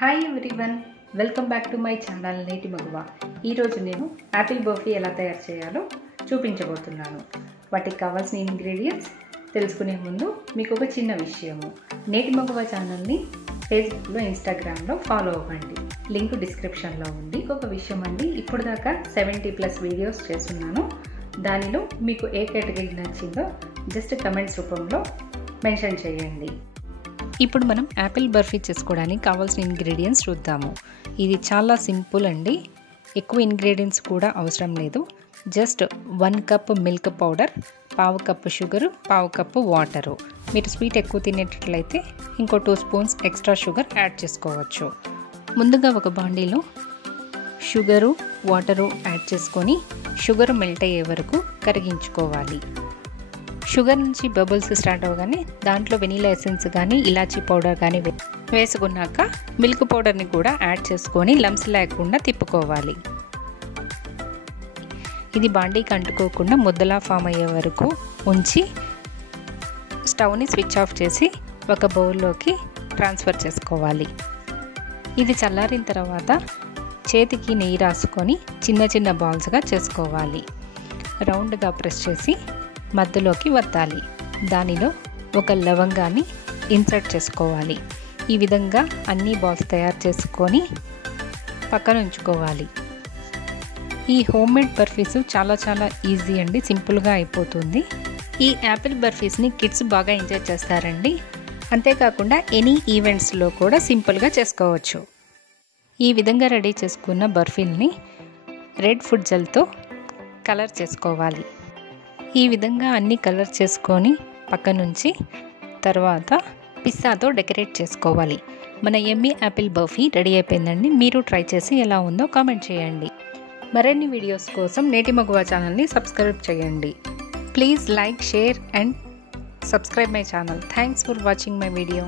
Hi everyone, welcome back to my channel నేటి మగువ. ఈరోజు నేను యాపిల్ బర్ఫీ ఎలా తయారు చేయాలో చూపించబోతున్నాను. వాటికి కావాల్సిన ఇంగ్రీడియంట్స్ తెలుసుకునే ముందు మీకు ఒక చిన్న విషయము. నేటి మగువ ఛానల్ని ఫేస్బుక్లో, ఇన్స్టాగ్రామ్లో ఫాలో అవ్వండి. లింక్ డిస్క్రిప్షన్లో ఉంది. ఒక విషయం అండి, ఇప్పుడు దాకా 70+ వీడియోస్ చేస్తున్నాను. దానిలో మీకు ఏ కేటగిరీ నచ్చిందో జస్ట్ కమెంట్స్ రూపంలో మెన్షన్ చేయండి. ఇప్పుడు మనం యాపిల్ బర్ఫీ చేసుకోవడానికి కావాల్సిన ఇంగ్రీడియంట్స్ చూద్దాము. ఇది చాలా సింపుల్ అండి, ఎక్కువ ఇంగ్రీడియంట్స్ కూడా అవసరం లేదు. Just 1 cup milk powder, 1/2 cup sugar, 1/2 cup water. మీరు స్వీట్ ఎక్కువ తినేటట్లయితే ఇంకో 2 స్పూన్స్ ఎక్స్ట్రా షుగర్ యాడ్ చేసుకోవచ్చు. ముందుగా ఒక బాండీలో షుగరు, వాటరు యాడ్ చేసుకొని షుగర్ మెల్ట్ అయ్యే వరకు కరిగించుకోవాలి. షుగర్ నుంచి బబుల్స్ స్టార్ట్ అవ్వగానే దాంట్లో వెనీలా ఎసెన్స్ కానీ, ఇలాచీ పౌడర్ కానీ వేసుకున్నాక మిల్క్ పౌడర్ని కూడా యాడ్ చేసుకొని లంప్స్ లేకుండా తిప్పుకోవాలి. ఇది బాండీకి అంటుకోకుండా ముద్దలా ఫామ్ అయ్యే వరకు ఉంచి స్టవ్ని స్విచ్ ఆఫ్ చేసి ఒక బౌల్లోకి ట్రాన్స్ఫర్ చేసుకోవాలి. ఇది చల్లారిన తర్వాత చేతికి నెయ్యి రాసుకొని చిన్న చిన్న బాల్స్గా చేసుకోవాలి. రౌండ్గా ప్రెస్ చేసి మధ్యలోకి వత్తాలి. దానిలో ఒక లవంగాన్ని ఇన్సర్ట్ చేసుకోవాలి. ఈ విధంగా అన్ని బాల్స్ తయారు చేసుకొని పక్కన ఉంచుకోవాలి. ఈ హోమ్ మేడ్ బర్ఫీస్ చాలా ఈజీ అండి, సింపుల్గా అయిపోతుంది. ఈ యాపిల్ బర్ఫీస్ని కిడ్స్ బాగా ఎంజాయ్ చేస్తారండి. అంతేకాకుండా ఎనీ ఈవెంట్స్లో కూడా సింపుల్గా చేసుకోవచ్చు. ఈ విధంగా రెడీ చేసుకున్న బర్ఫీల్ని రెడ్ ఫుడ్ జెల్తో కలర్ చేసుకోవాలి. ఈ విధంగా అన్ని కలర్ చేసుకొని పక్కనుంచి తర్వాత పిస్తాతో డెకరేట్ చేసుకోవాలి. మన యమ్మీ యాపిల్ బర్ఫీ రెడీ అయిపోయిందండి. మీరు ట్రై చేసి ఎలా ఉందో కామెంట్ చేయండి. మరిన్ని వీడియోస్ కోసం నేటి మగువ ఛానల్ని సబ్స్క్రైబ్ చేయండి. Please like, share and subscribe my channel. Thanks for watching my video.